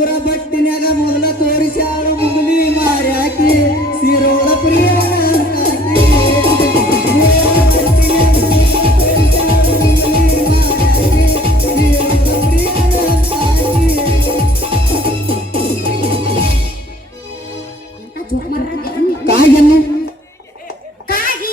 ಊರ ಬಟ್ಟಿನಾಗ ಮೊದಲ ತೋರಿಸಿ ಅವರು ಮಾರಿ ಹಾಕಿ ಪ್ರಿಯ ಕಾಯಿ. ಕಾಯಿ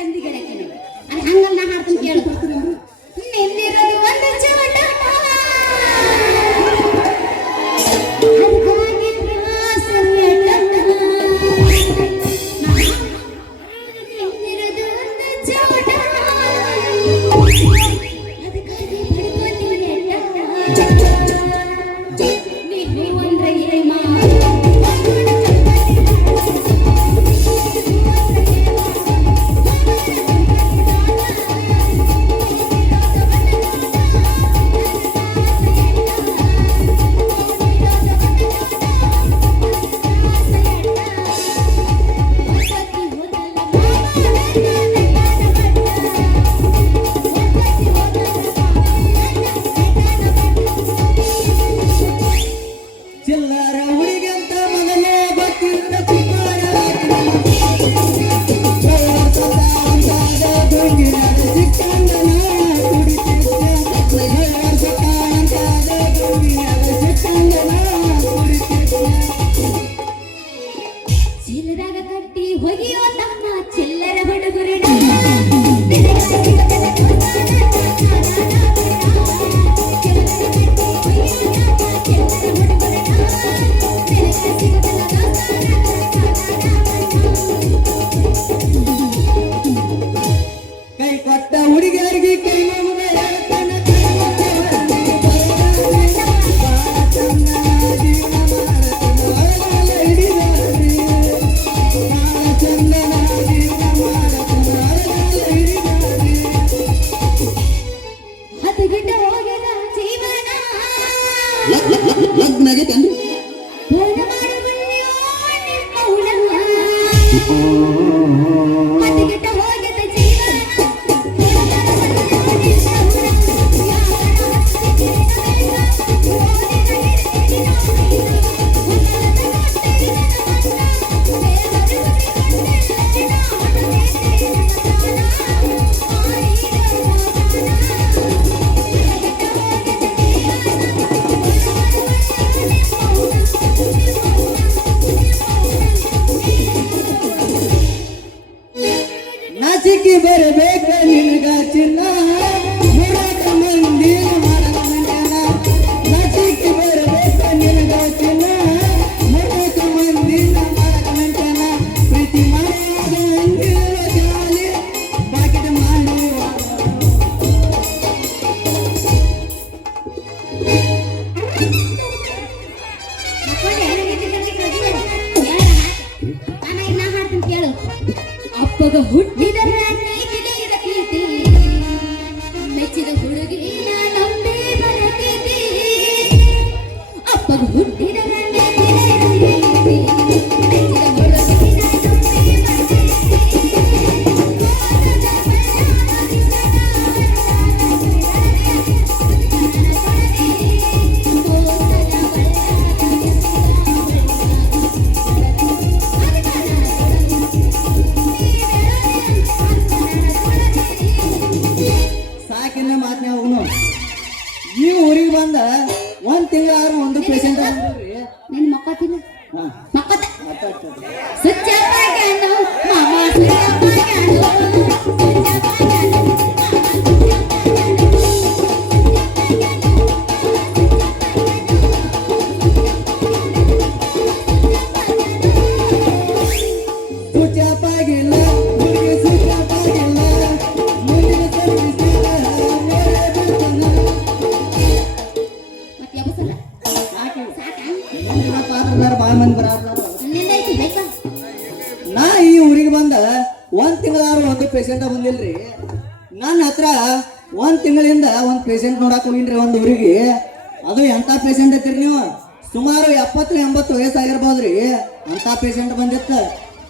ಚಂದಿಗೆ ಅದು ಹಂಗಲ್ಲ ನಾ ಹಾಡ್ತೀನಿ ಕೇಳ್ಕೊಡ್ತೀನಿ ನಿನ್ನಿರೋದು ಒಂದು ಚೋಟ decirle ತಗ್ದು ಸಾಕಾ? ಪಾತ್ರದಾರ ಬಾಳ್ ಮಂದಿ ಬೇಕಾ? ನಾ ಈ ಊರಿಗೆ ಬಂದ ಒಂದ್ ತಿಂಗಳಾರು ಒಂದು ಪೇಷಂಟ್ ಬಂದಿಲ್ರಿ. ನನ್ನ ಹತ್ರ ಒಂದ್ ತಿಂಗಳಿಂದ ಒಂದ್ ಪೇಷಂಟ್ ನೋಡಕ್ ಹೋಗಿನ್ರಿ ಒಂದ್ ಊರಿಗೆ. ಅದು ಎಂತ ಪೇಷಂಟ್ ಐತಿರಿ ನೀವು? ಸುಮಾರು ಎಪ್ಪತ್ತು ಎಂಬತ್ತು ವಯಸ್ಸಾಗಿರ್ಬೋದ್ರಿ. ಅಂತ ಪೇಷಂಟ್ ಬಂದಿತ್ತ.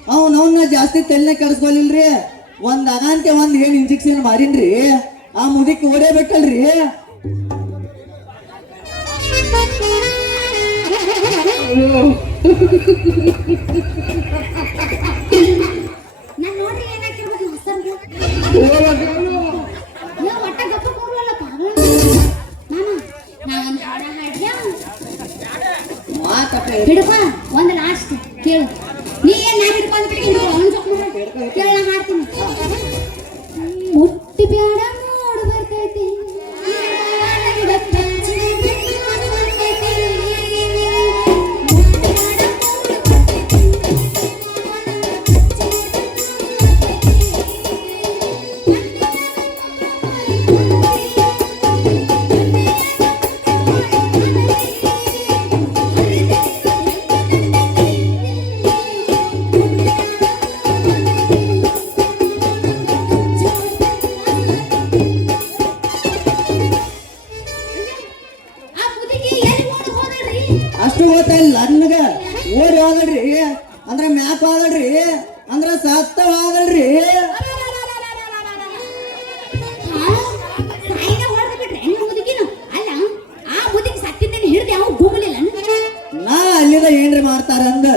ಅವ್ನ ಅವನ್ನ ಜಾಸ್ತಿ ತಲೆನೇ ಕೆಡಿಸ್ಕೊಲಿಲ್ರಿ. ಒಂದ್ ಅಗಾಂತೆ ಒಂದ್ ಏನ್ ಇಂಜೆಕ್ಷನ್ ಮಾಡಿನ್ರಿ. ಆ ಮುದಿಕ್ ಓಡೇಬೇಕಲ್ರಿ ನಾನ್ ನೋಡ್ರಿ ಏನಾಕಿರ್ಬೇಕು ಹೆಸರು ಯೋ ಒಟ್ಟ ಗಪ್ಪ ಕೂರ್ಲಲ್ಲ ಪಾಗಲ ಮಾಮ ನಾ ಒಂದ್ ಹಾಡ ಹಾಡ್ಯಾ? ಒಂದು ಲಾಸ್ಟ್ ಕೇಳು. ಅಂದ್ರೆ ಹೋದಳ್ರಿ ಅಂದ್ರ ಸತ್ತ ಹೋದಳ್ರಿ ಅಲ್ಲಿದ ಏನ್ರಿ ಮಾಡ್ತಾರ ಅಂದ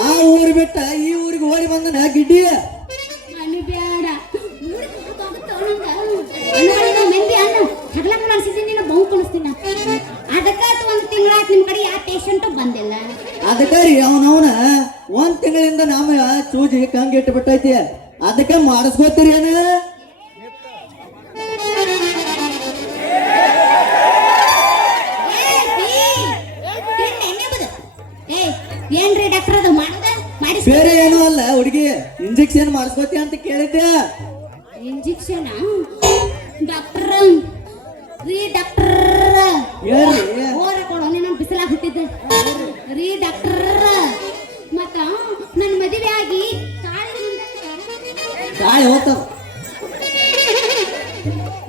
ಆ ಊರ್ ಬಿಟ್ಟ ಈ ಊರಿಗೆ ಓಡಿ ಬಂದನ ಗಿಡ್ಡಿ? ಒಂದ್ ತಿಂಗಳಿಂದ ನಾಮ ಚೂಜಿ ಕಂಗೆ ಇಟ್ಟು ಬಿಟ್ಟೈತಿ ಅದಕ್ಕೆ ಮಾಡಿಸ್ಕೋತೀರಿ ಏನ ಏನ್ರಿ ಡಾಕ್ಟರ್ ಅದು ಮಾಡಿಸ್ ಬೇರೆ ಏನೂ ಅಲ್ಲ ಹುಡುಗಿ ಇಂಜೆಕ್ಷನ್ ಮಾಡಿಸ್ಕೋತಿ ಅಂತ ಕೇಳಿದ್ದೆ ಇಂಜೆಕ್ಷನ್ ಡಾಕ್ಟರ್ ರೀ ಡಾಕ್ಟರ್ ನೀನು ರೀ ಡಾಕ್ಟರ್ ಮತ್ತ ನನ್ನ ಮದುವೆ ಆಗಿ ಗಾಳಿ ಹೋಗ್ತದ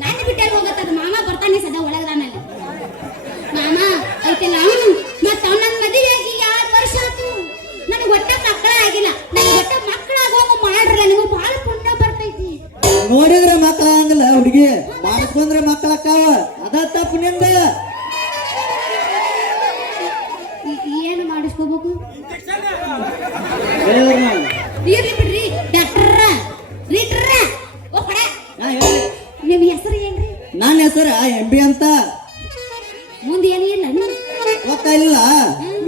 ನಾನು ಬಿಟ್ಟಲ್ಲಿ ಹೋಗತ್ತದ ಮಾಮ ಬರ್ತಾನೆ ಸದಾ ಒಳಗದಾನಲ್ಲಿ ಮಾಮ ಐತಲ್ಲ ಮತ್ತ ನನ್ನ ಮದುವೆ ಆಗಿ ಎರಡು ವರ್ಷ ಆತು? ನನಗೆ ಒಟ್ಟ ಮಕ್ಕಳ ಆಗಿಲ್ಲ. ನನಗೆ ಒಟ್ಟ ಮಕ್ಕಳಾಗೋಂಗ ಮಾಡ್ರಲ್ಲ ನನಗೂ ಭಾಳ ಪುಣ್ಯ ಬರ್ತೈತಿ. ನೋಡಿದ್ರೆ ಮಕ್ಕಳ ಹಂಗಲ್ಲ ಹುಡುಗಿ ಮಾಡ್ಕೊಂಡ್ರೆ ಮಕ್ಕಳಕ್ಕಾವ. ಅದ ತಪ್ಪು ನಿಂದ ಈ- ಏನು ಮಾಡಿಸ್ಕೋಬೇಕು ಹೇಳಿದ್ರು ನಾನು. ಇರ್ಲಿ ಬಿಡ್ರಿ. ಡಾಕ್ಟರ್ ರೀಟ್ರ ಓ ಕಡೆ. ನಿಮ್ಮ ಹೆಸರು ಏನ್ರಿ? ನನ್ನ ಹೆಸರ ಎಂ ಬಿ ಅಂತ. ಮುಂದೆ ಏನು ಇಲ್ಲ ನೀವು ಗೊತ್ತಾಯಿಲ್ಲ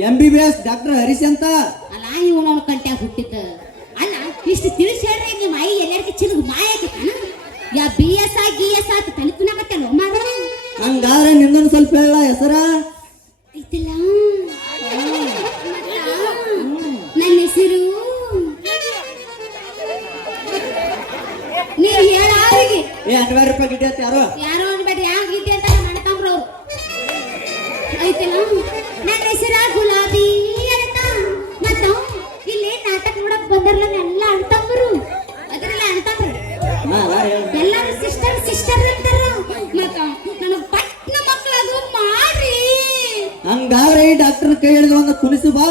M B B S doctor Harish ಅಂತ. ಅಲ್ಲ ಇವನು ಅವನ ಕಂಟ್ಯಾಗ ಹುಟ್ಟಿದ್ದ. ಅಲ್ಲ ಇಷ್ಟು ತಿಳಿಸಿ ಹೇಳ್ರಿ ನಿಮ್ಮ ಐ ಎಲ್ಲರಿಗೂ ಚಿಲ್ಗ ಮಾಯ ಯಾ ಬಿ ಎಸ್ ಆ ಗಿ ಎಸ್ ಆತ ತಲೆ ತುನಾಕತ್ತಲ್ಲ ಮಾಡ ಹಂಗಾದ್ರೆ ನಿಂದೊಂದು ಸ್ವಲ್ಪ ಹೇಳ ಹೆಸರ? ಒಂದು ಕುಣಿಸು ಬಾ.